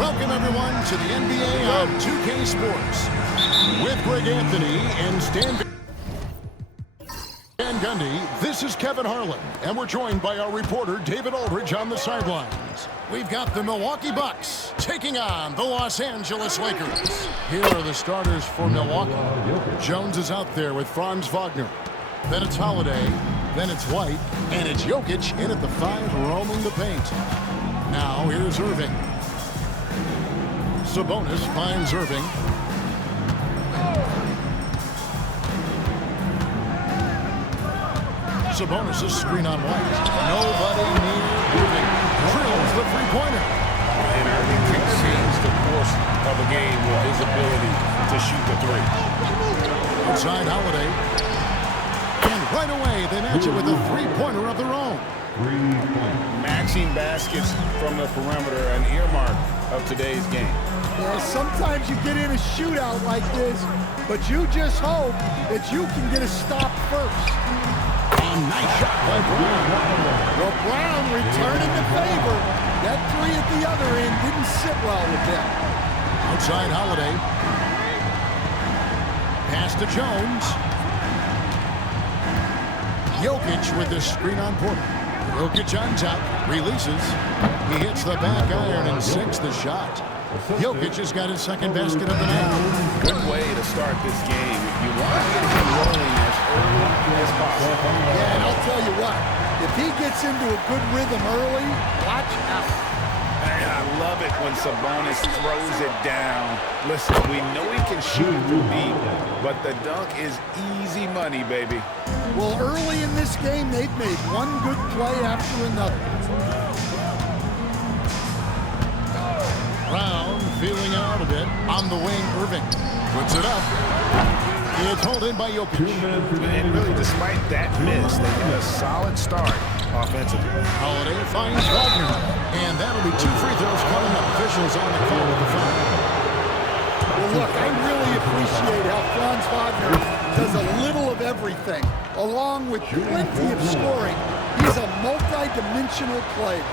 Welcome, everyone, to the NBA on 2K Sports. With Greg Anthony and Stan Gundy, this is Kevin Harlan, and we're joined by our reporter, David Aldridge, on the sidelines. We've got the Milwaukee Bucks taking on the Los Angeles Lakers. Here are the starters for Milwaukee. Jones is out there with Franz Wagner. Then it's Holiday. Then it's White. And it's Jokic in at the 5, roaming the paint. Now here's Irving. Sabonis finds Irving. Sabonis' screen on White. Nobody near Irving. Drills the three-pointer. And Irving can change the course of a game with his ability to shoot the three. Outside Holiday. And right away, they match it with a three-pointer of their own. Matching baskets from the perimeter, an earmark of today's game. Yeah, sometimes you get in a shootout like this, but you just hope that you can get a stop first. Nice shot by Brown. Well, Brown returning the favor. That three at the other end didn't sit well with them. Outside Holiday. Pass to Jones. Jokic with the screen on Porter. Jokic on top, releases. He hits the back iron and sinks the shot. Jokic has got his second basket of the night. Good way to start this game. You want to get him rolling as early as possible. Yeah, and I'll tell you what, if he gets into a good rhythm early, watch out. Hey, I love it when Sabonis throws it down. Listen, we know he can shoot through deep, but the dunk is easy money, baby. Well, early in this game, they've made one good play after another. Brown feeling out a bit. On the wing, Irving puts it up. It's held in by Jokic. And really, despite that miss, they get a solid start offensively. Holiday finds Wagner. And that'll be 2 free throws coming up. Officials on the call with the foul. Well, look, I really appreciate how Franz Wagner does a little of everything. Along with plenty of scoring, he's a multi-dimensional player.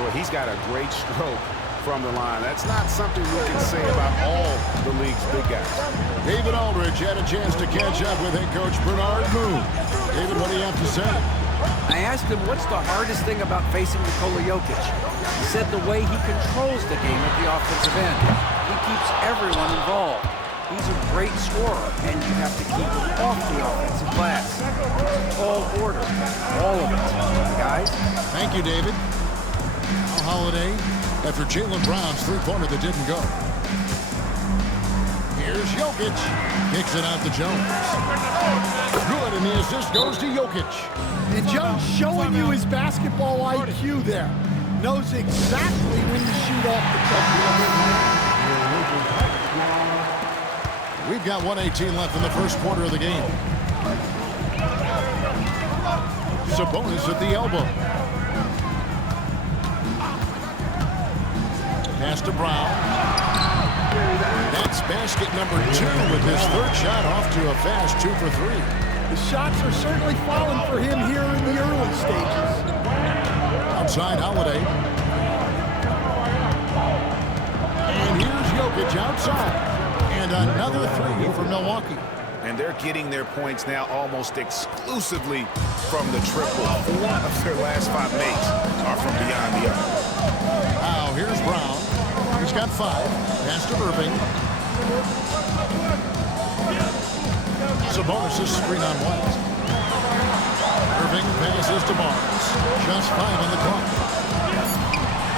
Boy, he's got a great stroke from the line. That's not something we can say about all the league's big guys. David Aldridge had a chance to catch up with head coach Bernard Moon. David, what do you have to say? I asked him what's the hardest thing about facing Nikola Jokic. He said the way he controls the game at the offensive end. He keeps everyone involved. He's a great scorer, and you have to keep him off the offensive glass. All order, all of it. Guys? Thank you, David. Holiday after Jaylen Brown's three-pointer that didn't go. Here's Jokic. Kicks it out to Jones. Good, and the assist goes to Jokic. And Jones showing you his basketball IQ there. Knows exactly when to shoot off the top. We've got 1:18 left in the first quarter of the game. Sabonis at the elbow. Pass to Brown. That's basket number 2 with his third shot off to a fast 2 for 3. The shots are certainly falling for him here in the early stages. Outside Holiday. And here's Jokic outside. And another 3 for Milwaukee. And they're getting their points now almost exclusively from the triple. 4 of their last 5 makes are from beyond the arc. Now here's Brown. He's got 5. Pass to Irving. Sabonis' screen on White. Irving passes to Barnes. Just 5 on the clock.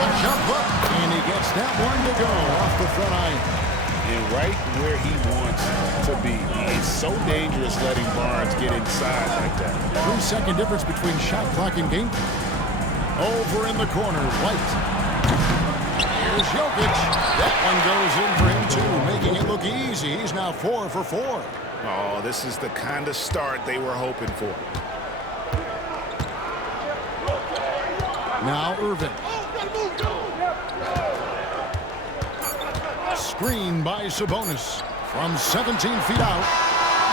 A jump hook, and he gets that one to go off the front iron. And right where he wants to be. It's so dangerous letting Barnes get inside like that. 3-second difference between shot clock and game. Over in the corner, White. Here's Jokic. That one goes in for him, too, making it look easy. He's now 4 for 4. Oh, this is the kind of start they were hoping for. Now Irving. Screen by Sabonis from 17 feet out.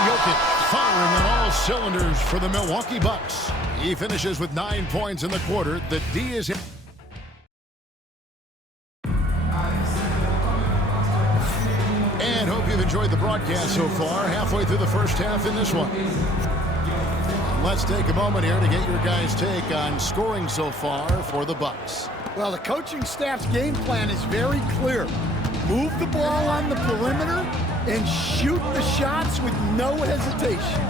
Jokic firing on all cylinders for the Milwaukee Bucks. He finishes with 9 points in the quarter. The D is in. And hope you've enjoyed the broadcast so far. Halfway through the first half in this one. Let's take a moment here to get your guys' take on scoring so far for the Bucks. Well, the coaching staff's game plan is very clear. Move the ball on the perimeter and shoot the shots with no hesitation.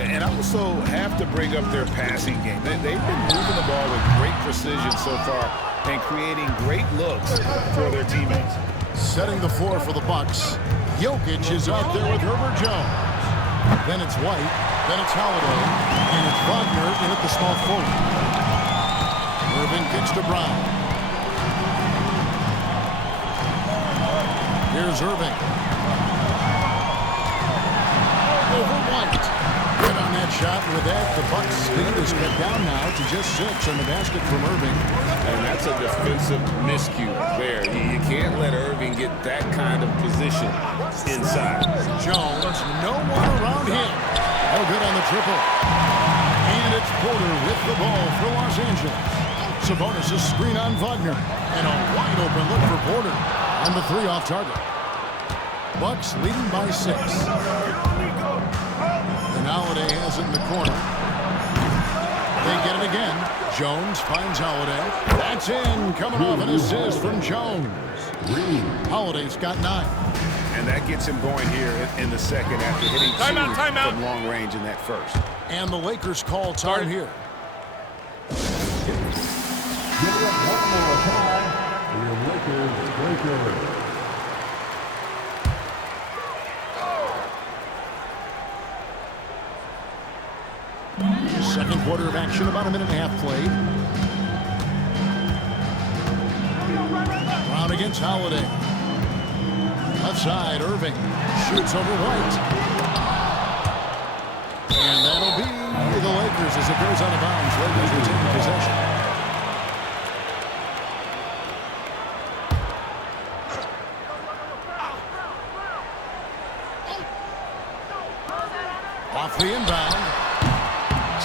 And also have to bring up their passing game. They've been moving the ball with great precision so far and creating great looks for their teammates. Setting the floor for the Bucks. Jokic is out there with Herbert Jones. Then it's White. Then it's Holiday. And it's Wagner in at the small forward. Irving kicks to Brown. Here's Irving. Over White. Good on that shot. And with that, the Bucks' lead is cut down now to just 6 on the basket from Irving. And that's a defensive miscue there. You can't let Irving get that kind of position inside. Jones, no one around him. No good on the triple. And it's Porter with the ball for Los Angeles. Sabonis' screen on Wagner. And a wide open look for Porter on the 3 off target. Bucks leading by 6. And Holiday has it in the corner. They get it again. Jones finds Holiday. That's in. Coming off an assist from Jones. Holiday's got 9. And that gets him going here in the second after hitting 2 from long range in that first. And the Lakers call time here. Give it up one more time for your Lakers. Second quarter of action, about a minute and a half played. Brown against Holiday. Left side, Irving shoots over White. And that'll be the Lakers as it goes out of bounds. Lakers retain possession. Off the inbound.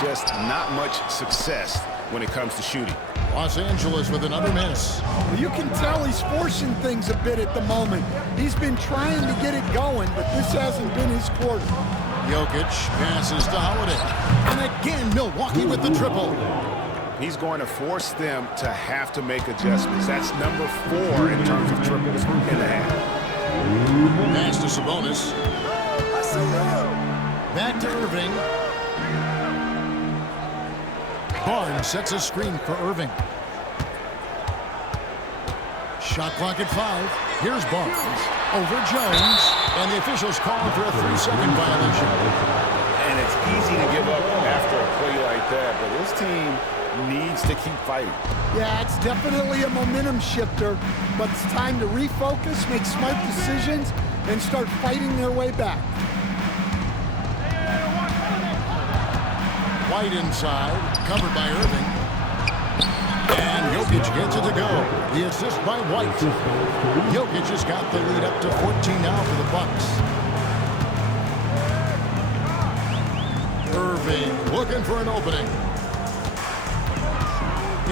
Just not much success when it comes to shooting. Los Angeles with another miss. Well, you can tell he's forcing things a bit at the moment. He's been trying to get it going, but this hasn't been his quarter. Jokic passes to Holiday. And again, Milwaukee with the triple. He's going to force them to have to make adjustments. That's number 4 in terms of triples in the half. Pass to Sabonis. Back to Irving. Barnes sets a screen for Irving. Shot clock at 5. Here's Barnes. Over Jones. And the officials calling for a 3-second violation. And it's easy to give up after a play like that, but this team needs to keep fighting. Yeah, it's definitely a momentum shifter, but it's time to refocus, make smart decisions, and start fighting their way back. White inside, covered by Irving. And Jokic gets it to go. The assist by White. Jokic has got the lead up to 14 now for the Bucks. Irving looking for an opening.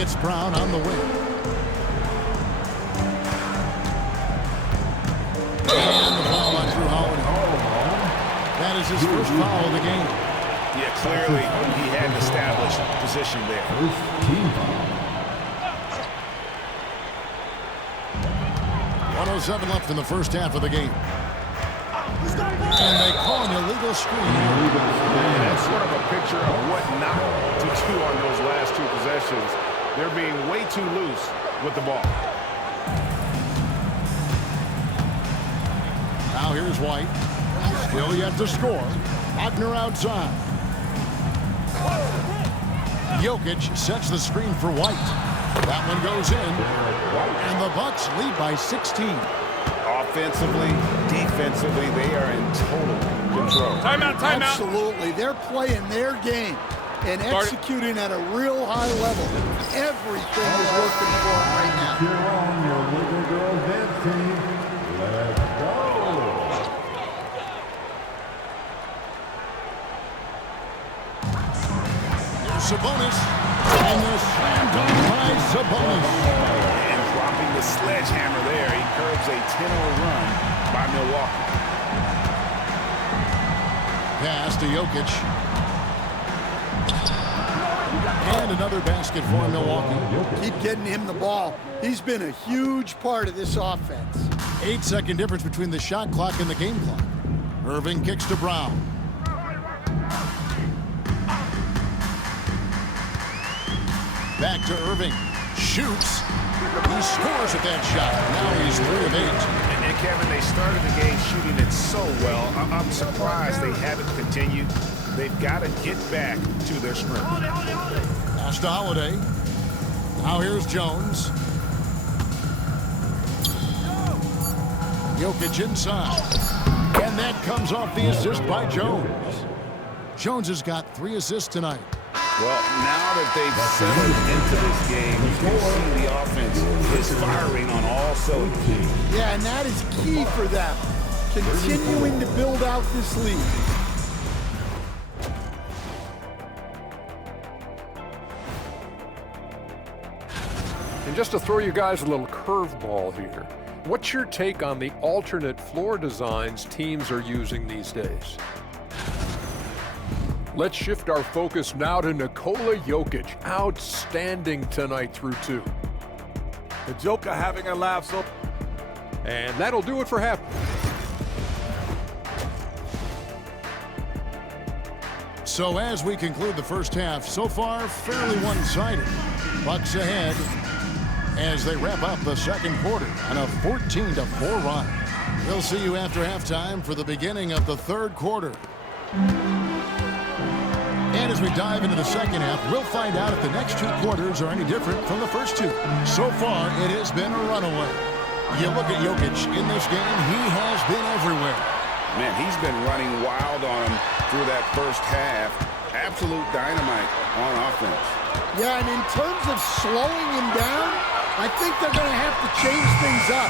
It's Brown on the wing. And the foul on Drew Holiday. That is his first foul of the game. Yeah, clearly he had an established position there. 1:07 left in the first half of the game. And they call an illegal screen. That's sort of a picture of what not to do on those last 2 possessions. They're being way too loose with the ball. Now here's White. Still yet to score. Wagner outside. Jokic sets the screen for White. That one goes in. And the Bucks lead by 16. Offensively, defensively, they are in total control. Timeout. Absolutely. They're playing their game and executing at a real high level. Everything is working for them right now. You're on your Laker girls dance team. Let's go. Sabonis. And the slam dunk by Sabonis. And dropping the sledgehammer there, he curbs a 10-0 run by Milwaukee. pass to Jokic. And another basket for Milwaukee. Keep getting him the ball. He's been a huge part of this offense. 8-second difference between the shot clock and the game clock. Irving kicks to Brown. Back to Irving. Shoots. He scores at that shot. Now he's 3 of 8. And Kevin, they started the game shooting it so well. I'm surprised they haven't continued. They've got to get back to their strength. Pass to Holiday. Now here's Jones. Jokic inside. And that comes off the assist by Jones. Jones has got 3 assists tonight. Well, now that they've settled into this game, you can see the offense is firing on all cylinders. Yeah, and that is key for them. Continuing to build out this lead. And just to throw you guys a little curveball here, what's your take on the alternate floor designs teams are using these days? Let's shift our focus now to Nikola Jokic. Outstanding tonight through 2. The Joker having a laugh, so. And that'll do it for half. So as we conclude the first half, so far fairly one-sided. Bucks ahead as they wrap up the second quarter on a 14-4 run. We'll see you after halftime for the beginning of the third quarter. And as we dive into the second half, we'll find out if the next 2 quarters are any different from the first 2. So far, it has been a runaway. You look at Jokic in this game, he has been everywhere. Man, he's been running wild on him through that first half. Absolute dynamite on offense. Yeah, and in terms of slowing him down, I think they're going to have to change things up.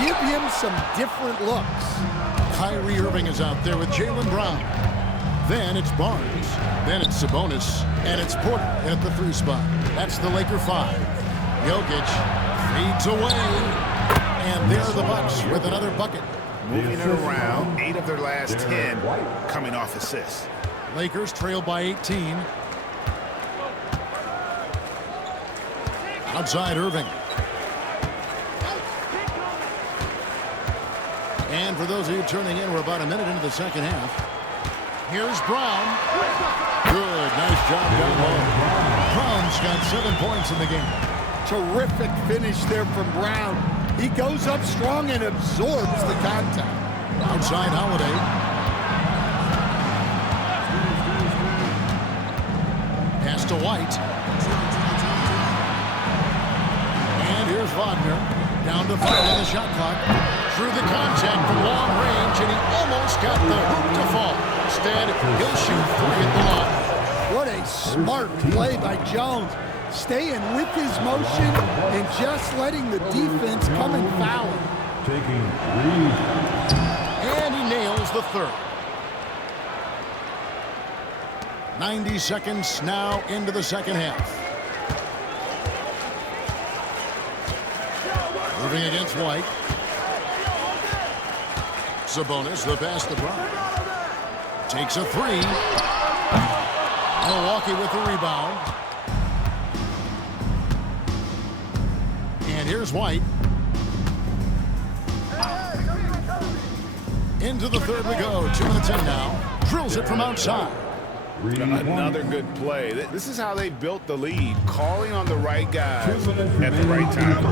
Give him some different looks. Kyrie Irving is out there with Jaylen Brown. Then it's Barnes. Then it's Sabonis. And it's Porter at the 3 spot. That's the Laker 5. Jokic feeds away. And there are the Bucks with another bucket. Moving it around, 8 of their last 10 coming off assists. Lakers trail by 18. Outside Irving. And for those of you tuning in, we're about a minute into the second half. Here's Brown. Good, nice job down low. Brown's got 7 points in the game. Terrific finish there from Brown. He goes up strong and absorbs the contact. Outside Holiday. Pass to White. And here's Wagner. Down to 5 on the shot clock. Through the contact from long range, and he almost got the hoop to fall. Instead, he'll shoot 3 at the line. What a smart play by Jones. Staying with his motion and just letting the defense come and foul him. Taking 3. And he nails the 3rd. 90 seconds now into the second half. Moving against White. Sabonis, the pass to Brown. Takes a 3. Milwaukee with the rebound. And here's White. Into the 3rd we go. 2 minutes in now. Drills it from outside. Another good play. This is how they built the lead, calling on the right guys at the right time.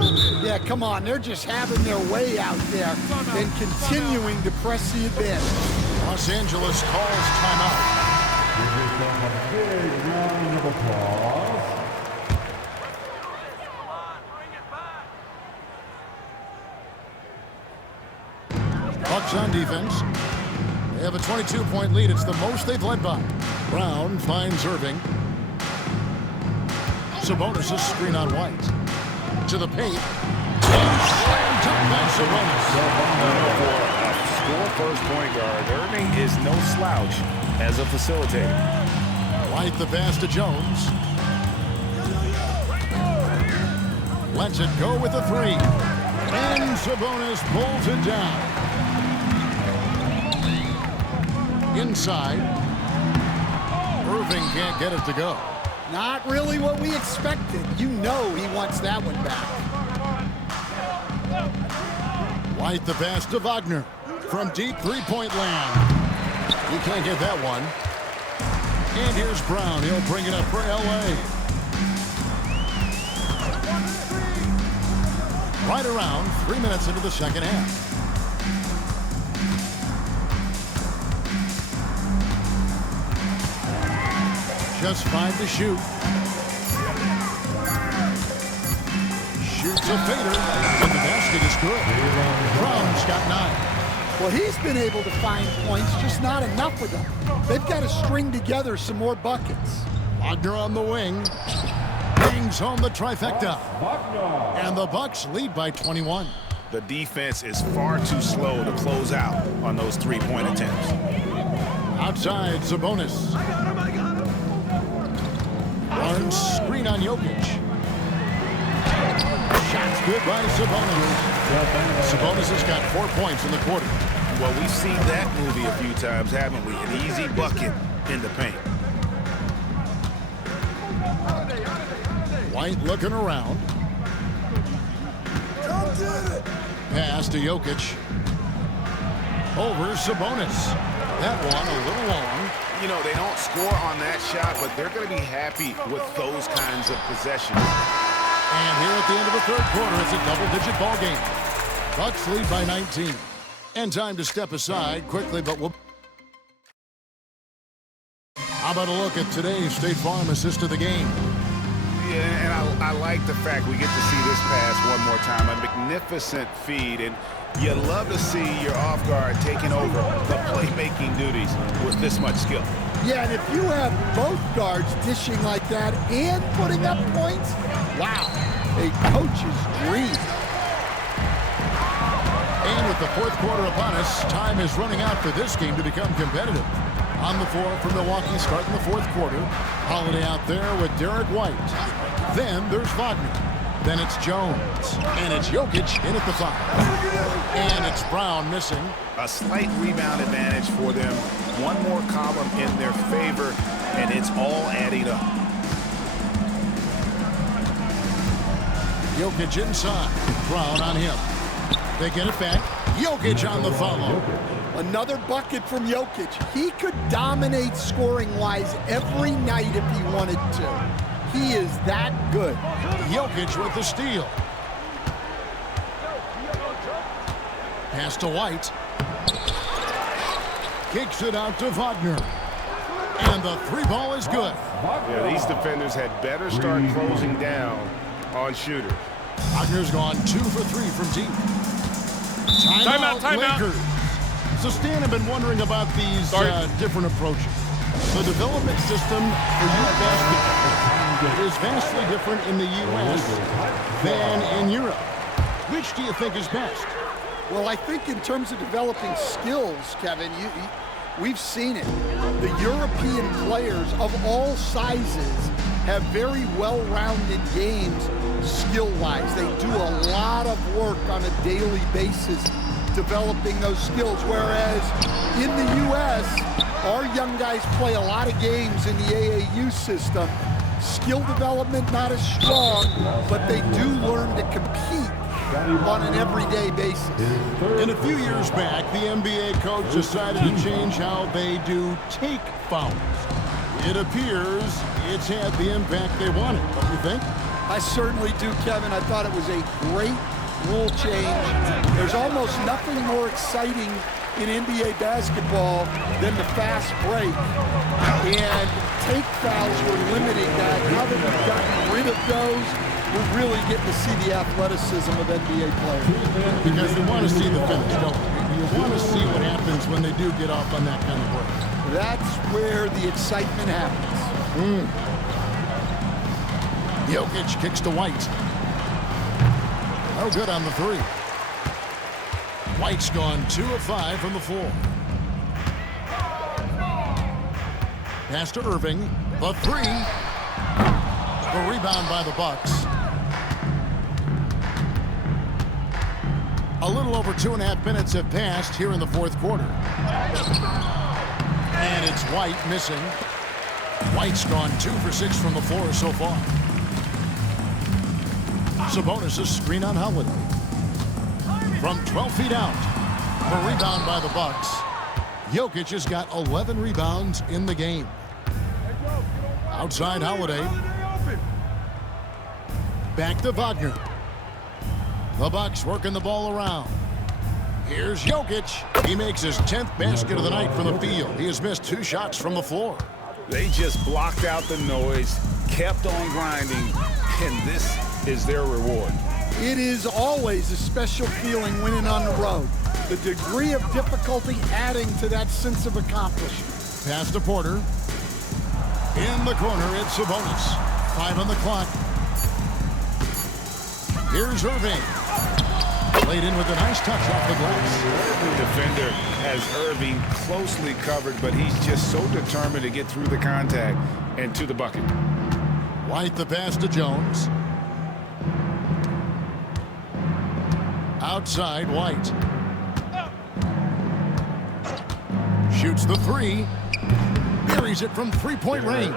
Yeah, come on. They're just having their way out there and continuing to press the advantage. Los Angeles calls timeout. Give yourself a big round of applause. Bucks on defense. They have a 22-point lead. It's the most they've led by. Brown finds Irving. Sabonis' screen on White. To the paint. Slam dunk by Sabonis. For a score-first point guard, Irving is no slouch as a facilitator. White the pass to Jones. Lets it go with the 3. And Sabonis pulls it down. inside. Irving can't get it to go. Not really what we expected. You know he wants that one back. White the pass to Wagner from deep three-point land. He can't get that one. And here's Brown. He'll bring it up for L.A. Right around 3 minutes into the second half. Just 5 to shoot. Shoots a fader, and the basket is good. Brown's got 9. Well, he's been able to find points, just not enough of them. They've got to string together some more buckets. Wagner on the wing. Brings home the trifecta. And the Bucks lead by 21. The defense is far too slow to close out on those three-point attempts. Outside, Sabonis. Barnes screen on Jokic. Shots good by Sabonis. Sabonis has got 4 points in the quarter. Well, we've seen that movie a few times, haven't we? An easy bucket in the paint. White looking around. Pass to Jokic. Over Sabonis. That one a little long. You know, they don't score on that shot, but they're going to be happy with those kinds of possessions. And here at the end of the third quarter, it's a double-digit ball game. Bucks lead by 19. And time to step aside quickly, but we'll... How about a look at today's State Farm assist of the game? Yeah, and I like the fact we get to see this pass one more time. A magnificent feed, and you love to see your off guard taking over the playmaking duties with this much skill. Yeah, and if you have both guards dishing like that and putting up points, wow, a coach's dream. And with the fourth quarter upon us, time is running out for this game to become competitive. On the floor for Milwaukee starting the fourth quarter. Holiday out there with Derek White. Then there's Wagner. Then it's Jones. And it's Jokic in at the 5. And it's Brown missing. A slight rebound advantage for them. One more column in their favor, and it's all adding up. Jokic inside. Brown on him. They get it back. Jokic on the follow. Another bucket from Jokic. He could dominate scoring-wise every night if he wanted to. He is that good. Jokic with the steal. Pass to White. Kicks it out to Wagner. And the 3-ball is good. Yeah, these defenders had better start closing down on shooters. Wagner's gone 2 for 3 from deep. Timeout, Lakers. So Stan, I've been wondering about these different approaches. The development system for youth basketball is vastly different in the U.S. than in Europe. Which do you think is best? Well, I think in terms of developing skills, Kevin, we've seen it. The European players of all sizes have very well-rounded games skill-wise. They do a lot of work on a daily basis developing those skills, whereas in the U.S., our young guys play a lot of games in the AAU system. Skill development not as strong, but they do learn to compete on an everyday basis. And a few years back, the NBA coach decided to change how they do take fouls. It appears it's had the impact they wanted, don't you think? I certainly do, Kevin. I thought it was a great rule change. There's almost nothing more exciting in NBA basketball than the fast break. And take fouls were limiting that. Now that we've gotten rid of those, we're really getting to see the athleticism of NBA players. Because we want to see the finish, don't we? You want to see what happens when they do get off on that kind of break. That's where the excitement happens. Jokic kicks to White. No good on the 3. White's gone 2 of 5 from the floor. Pass to Irving. The 3. The rebound by the Bucks. A little over 2.5 minutes have passed here in the fourth quarter. And it's White missing. White's gone 2 for 6 from the floor so far. Sabonis' screen on Holiday. From 12 feet out. The rebound by the Bucks. Jokic has got 11 rebounds in the game. Outside Holiday. Back to Wagner. The Bucks working the ball around. Here's Jokic. He makes his 10th basket of the night from the field. He has missed 2 shots from the floor. They just blocked out the noise, kept on grinding, and this is their reward. It is always a special feeling winning on the road. The degree of difficulty adding to that sense of accomplishment. Pass to Porter. In the corner, it's Sabonis. 5 on the clock. Here's Irving. Played in with a nice touch off the glass. The defender has Irving closely covered, but he's just so determined to get through the contact and to the bucket. White the pass to Jones. Outside White. Shoots the 3. Buries it from 3-point range.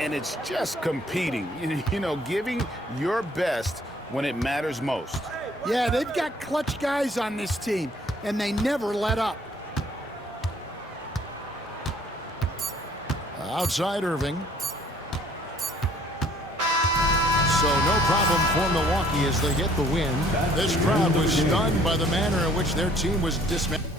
And it's just competing, you know, giving your best when it matters most. Yeah, they've got clutch guys on this team, and they never let up. Outside Irving. So no problem for Milwaukee as they get the win. This crowd was stunned by the manner in which their team was dismantled.